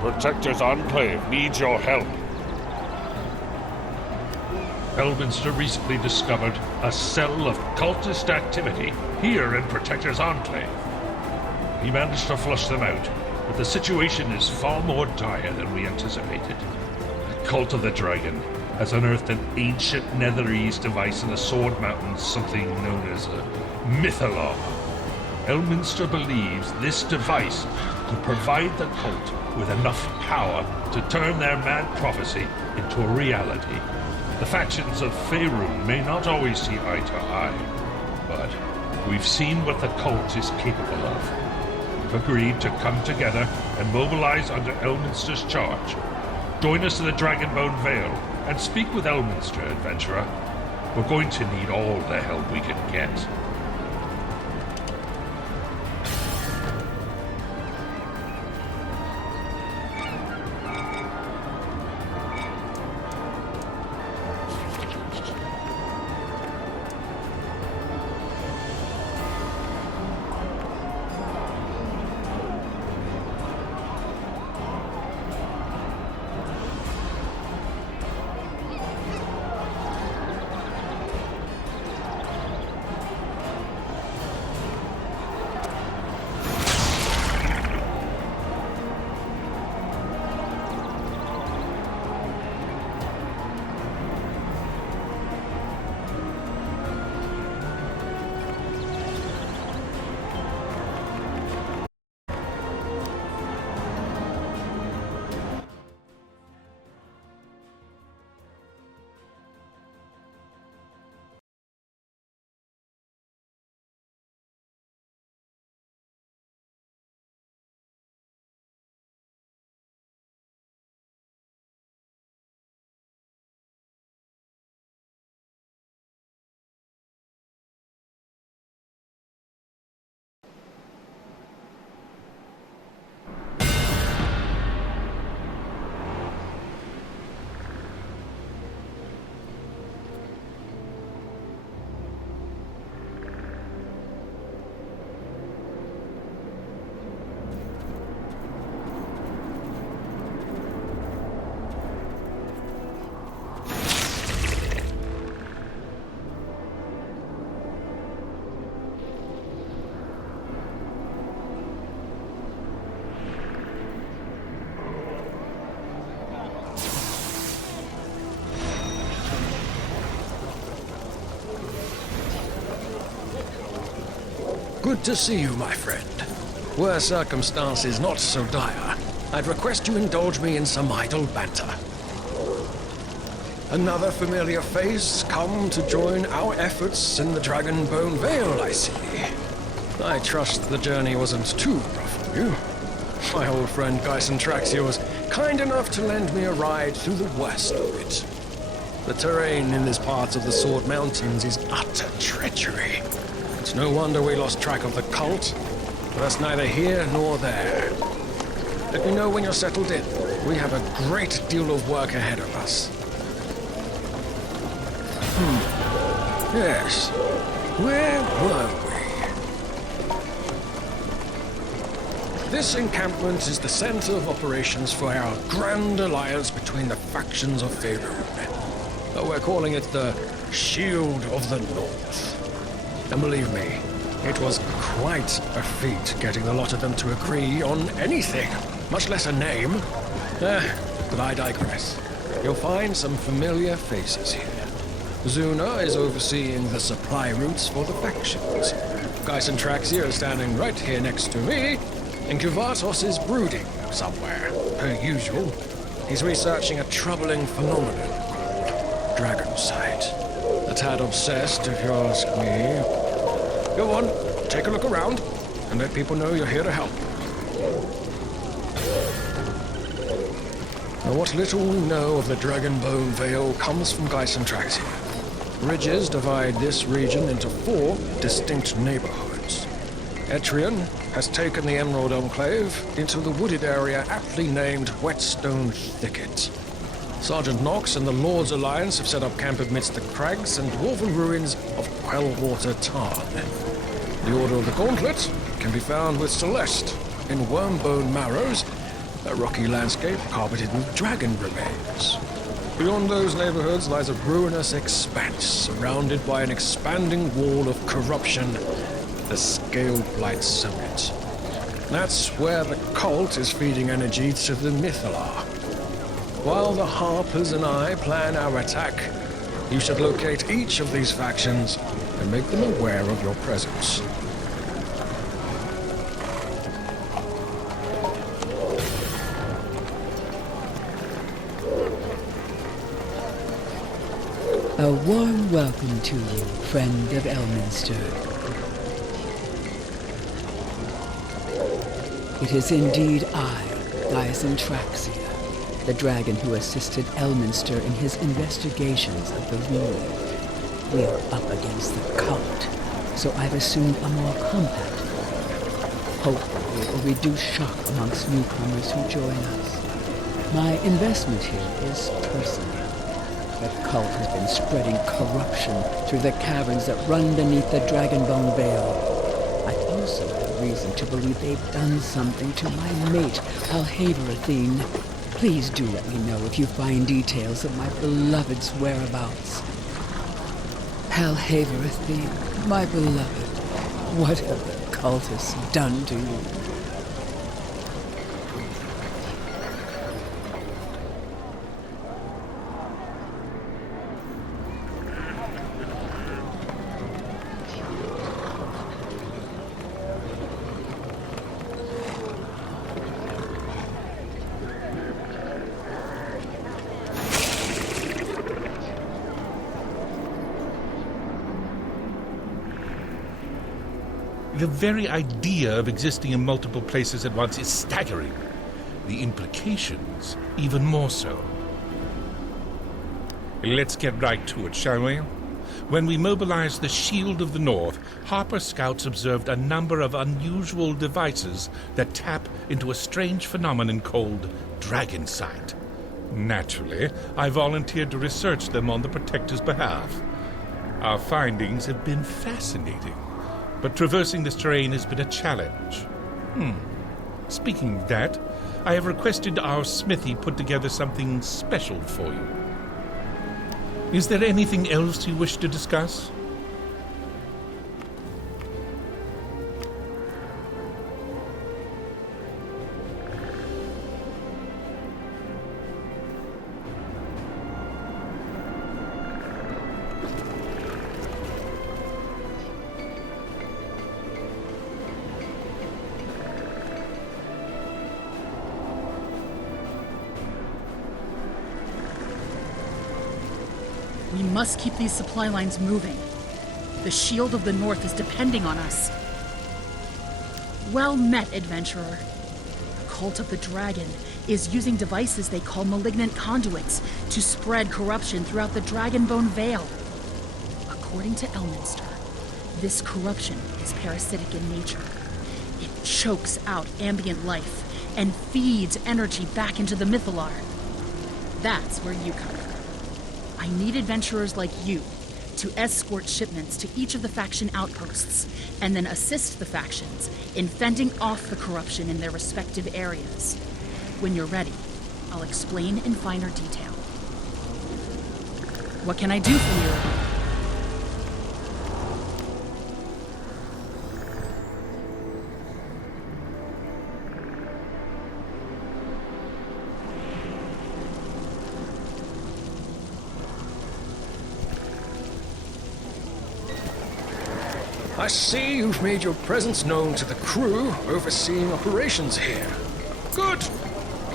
Protector's Enclave needs your help. Elminster recently discovered a cell of cultist activity here in Protector's Enclave. He managed to flush them out, but the situation is far more dire than we anticipated. The Cult of the Dragon has unearthed an ancient Netherese device in the Sword Mountains, something known as a Mythalog. Elminster believes this device could provide the cult with enough power to turn their mad prophecy into a reality. The factions of Faerun may not always see eye to eye, but we've seen what the cult is capable of. We've agreed to come together and mobilize under Elminster's charge. Join us in the Dragonbone Vale and speak with Elminster, adventurer. We're going to need all the help we can get. Good to see you, my friend. Were circumstances not so dire, I'd request you indulge me in some idle banter. Another familiar face come to join our efforts in the Dragonbone Vale, I see. I trust the journey wasn't too rough on you. My old friend Gyson Traxia was kind enough to lend me a ride through the worst of it. The terrain in this part of the Sword Mountains is utter treachery. It's no wonder we lost track of the cult, but that's neither here nor there. Let me know when you're settled in. We have a great deal of work ahead of us. Yes. Where were we? This encampment is the center of operations for our grand alliance between the factions of Faerun. We're calling it the Shield of the North. And believe me, it was quite a feat getting the lot of them to agree on anything, much less a name. But I digress. You'll find some familiar faces here. Zuna is overseeing the supply routes for the factions. Gyson Traxia is standing right here next to me, and Kuvatos is brooding somewhere, per usual. He's researching a troubling phenomenon called dragon sight. A tad obsessed, if you ask me. Go on, take a look around, and let people know you're here to help. Now, what little we know of the Dragonbone Vale comes from Gyson Traxia. Ridges divide this region into 4 distinct neighborhoods. Etrian has taken the Emerald Enclave into the wooded area aptly named Whetstone Thicket. Sergeant Knox and the Lord's Alliance have set up camp amidst the crags and dwarven ruins of Quellwater Tarn. The Order of the Gauntlet can be found with Celeste in Wormbone Marrows, a rocky landscape carpeted with dragon remains. Beyond those neighborhoods lies a ruinous expanse surrounded by an expanding wall of corruption, the Scale Blight Summit. That's where the cult is feeding energy to the Mythalar. While the Harpers and I plan our attack, you should locate each of these factions and make them aware of your presence. A warm welcome to you, friend of Elminster. It is indeed I, Traxia, the dragon who assisted Elminster in his investigations of the ruin. We are up against the cult, so I've assumed a more compact role. Hopefully it will reduce shock amongst newcomers who join us. My investment here is personal. The cult has been spreading corruption through the caverns that run beneath the Dragonbone Vale. I also have reason to believe they've done something to my mate, Alhaver. Please do let me know if you find details of my beloved's whereabouts. Alhaver, my beloved, what have the cultists done to you? The very idea of existing in multiple places at once is staggering. The implications, even more so. Let's get right to it, shall we? When we mobilized the Shield of the North, Harper Scouts observed a number of unusual devices that tap into a strange phenomenon called dragon sight. Naturally, I volunteered to research them on the Protector's behalf. Our findings have been fascinating. But traversing this terrain has been a challenge. Speaking of that, I have requested our smithy put together something special for you. Is there anything else you wish to discuss? We must keep these supply lines moving. The Shield of the North is depending on us. Well met, adventurer. The Cult of the Dragon is using devices they call malignant conduits to spread corruption throughout the Dragonbone Vale. According to Elminster, this corruption is parasitic in nature. It chokes out ambient life and feeds energy back into the Mythalar. That's where you come in. I need adventurers like you to escort shipments to each of the faction outposts and then assist the factions in fending off the corruption in their respective areas. When you're ready, I'll explain in finer detail. What can I do for you? I see you've made your presence known to the crew overseeing operations here. Good!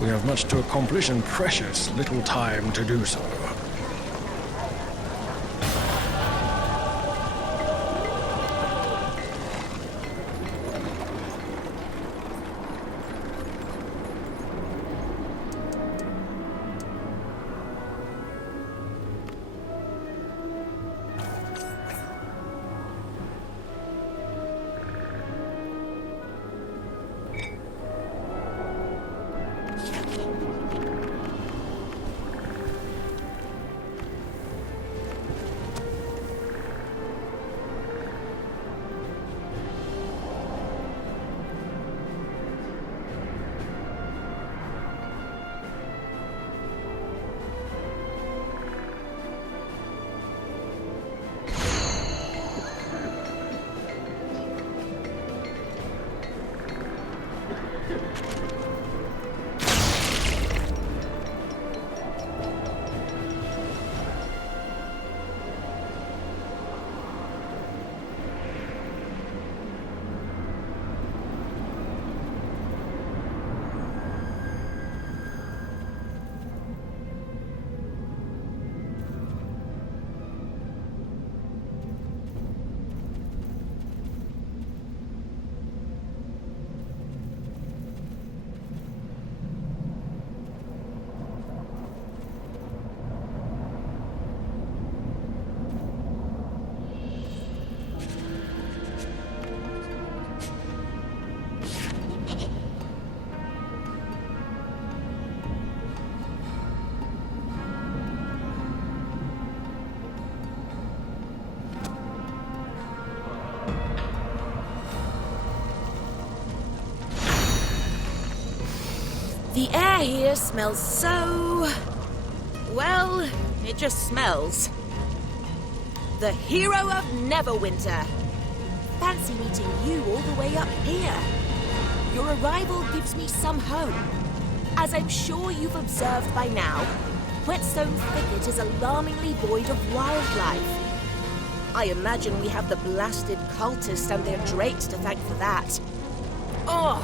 We have much to accomplish and precious little time to do so. The air here smells so... well, it just smells. The hero of Neverwinter. Fancy meeting you all the way up here. Your arrival gives me some hope. As I'm sure you've observed by now, Whetstone Thicket is alarmingly void of wildlife. I imagine we have the blasted cultists and their drakes to thank for that. Oh,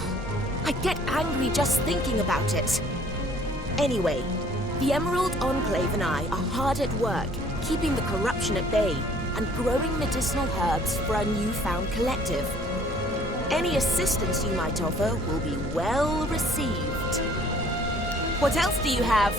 I get angry just thinking about it. Anyway, the Emerald Enclave and I are hard at work, keeping the corruption at bay and growing medicinal herbs for our newfound collective. Any assistance you might offer will be well received. What else do you have?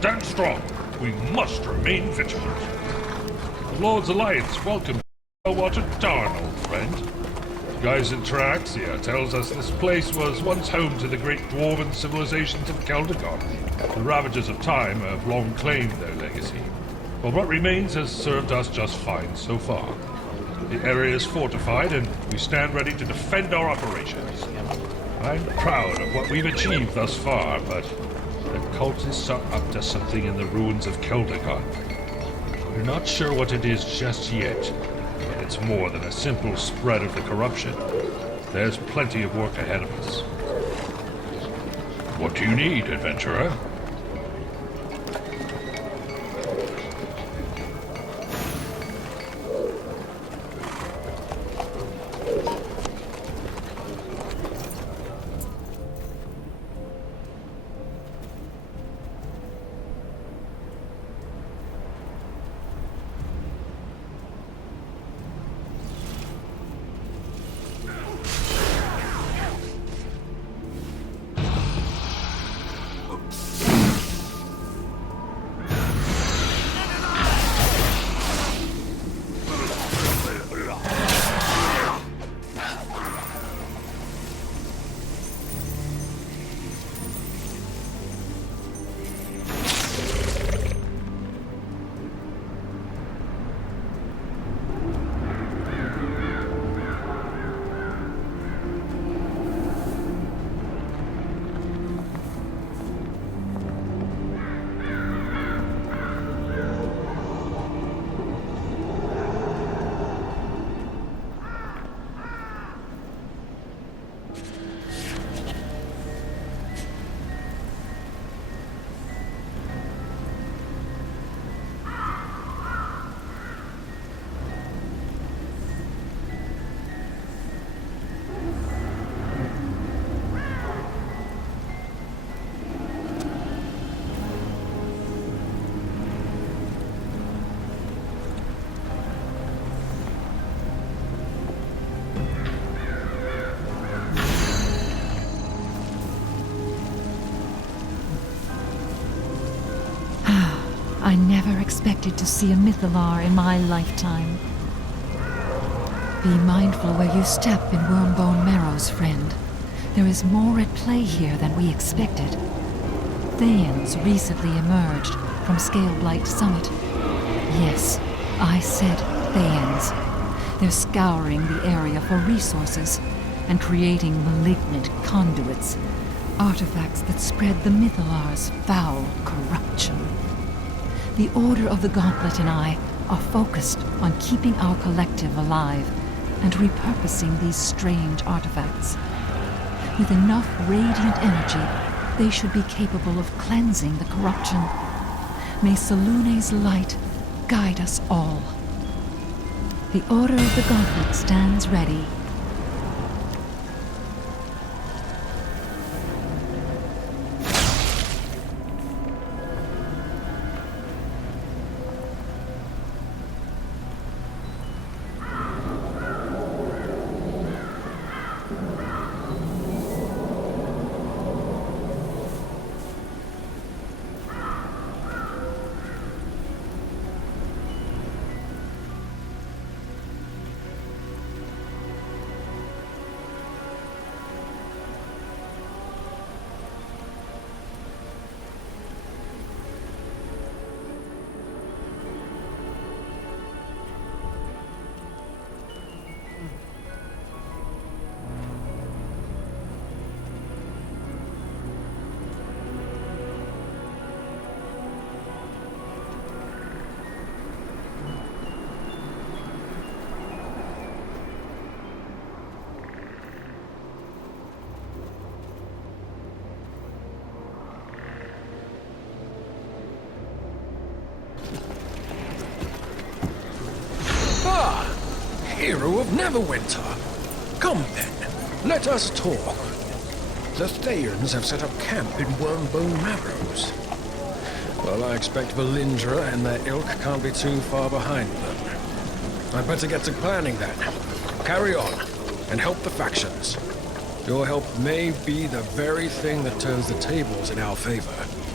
Stand strong. We must remain vigilant. The Lord's Alliance welcomes Water Tarn, old friend. Guy's in Traxia tells us this place was once home to the great dwarven civilizations of Keldagon. The ravages of time have long claimed their legacy, but what remains has served us just fine so far. The area is fortified, and we stand ready to defend our operations. I'm proud of what we've achieved thus far, but the cultists are up to something in the ruins of Keldagon. We're not sure what it is just yet, but it's more than a simple spread of the corruption. There's plenty of work ahead of us. What do you need, adventurer? never expected to see a Mythalar in my lifetime. Be mindful where you step in Wormbone Marrow's friend. There is more at play here than we expected. Thayans recently emerged from Scaleblight Summit. Yes, I said Thayans. They're scouring the area for resources and creating malignant conduits, artifacts that spread the Mythalar's foul corruption. The Order of the Gauntlet and I are focused on keeping our collective alive and repurposing these strange artifacts. With enough radiant energy, they should be capable of cleansing the corruption. May Salune's light guide us all. The Order of the Gauntlet stands ready. Hero of Neverwinter. Come then, let us talk. The Thayans have set up camp in Wormbone Marrows. Well, I expect Valindra and their ilk can't be too far behind them. I'd better get to planning then. Carry on, and help the factions. Your help may be the very thing that turns the tables in our favor.